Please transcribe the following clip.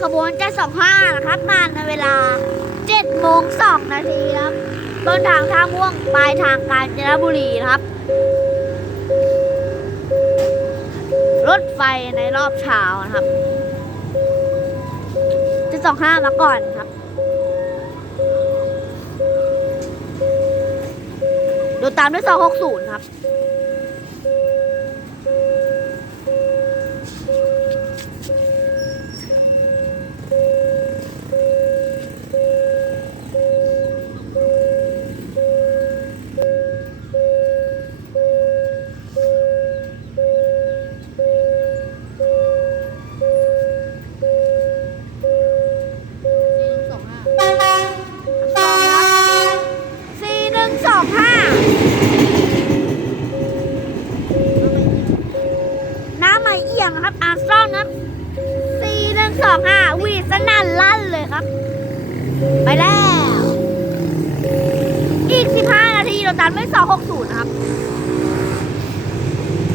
ขบวนจะสองห้านะครับ มาในเวลาเจ็ดโมงสองนาทีครับต้นทางท่าม่วงปลายทางกาญจนบุรีนะครับ รถไฟในรอบเช้านะครับจะสองห้ามาก่อนครับดูตามด้วย260ครับ อียงครับอาร์สตรองครับสี่หนึ่งสองห้าวีสนั่นลั่นเลยครับ ไปแล้ว อีกสิบห้านาทีเราตัดไม่สองหกศูนย์นะครับ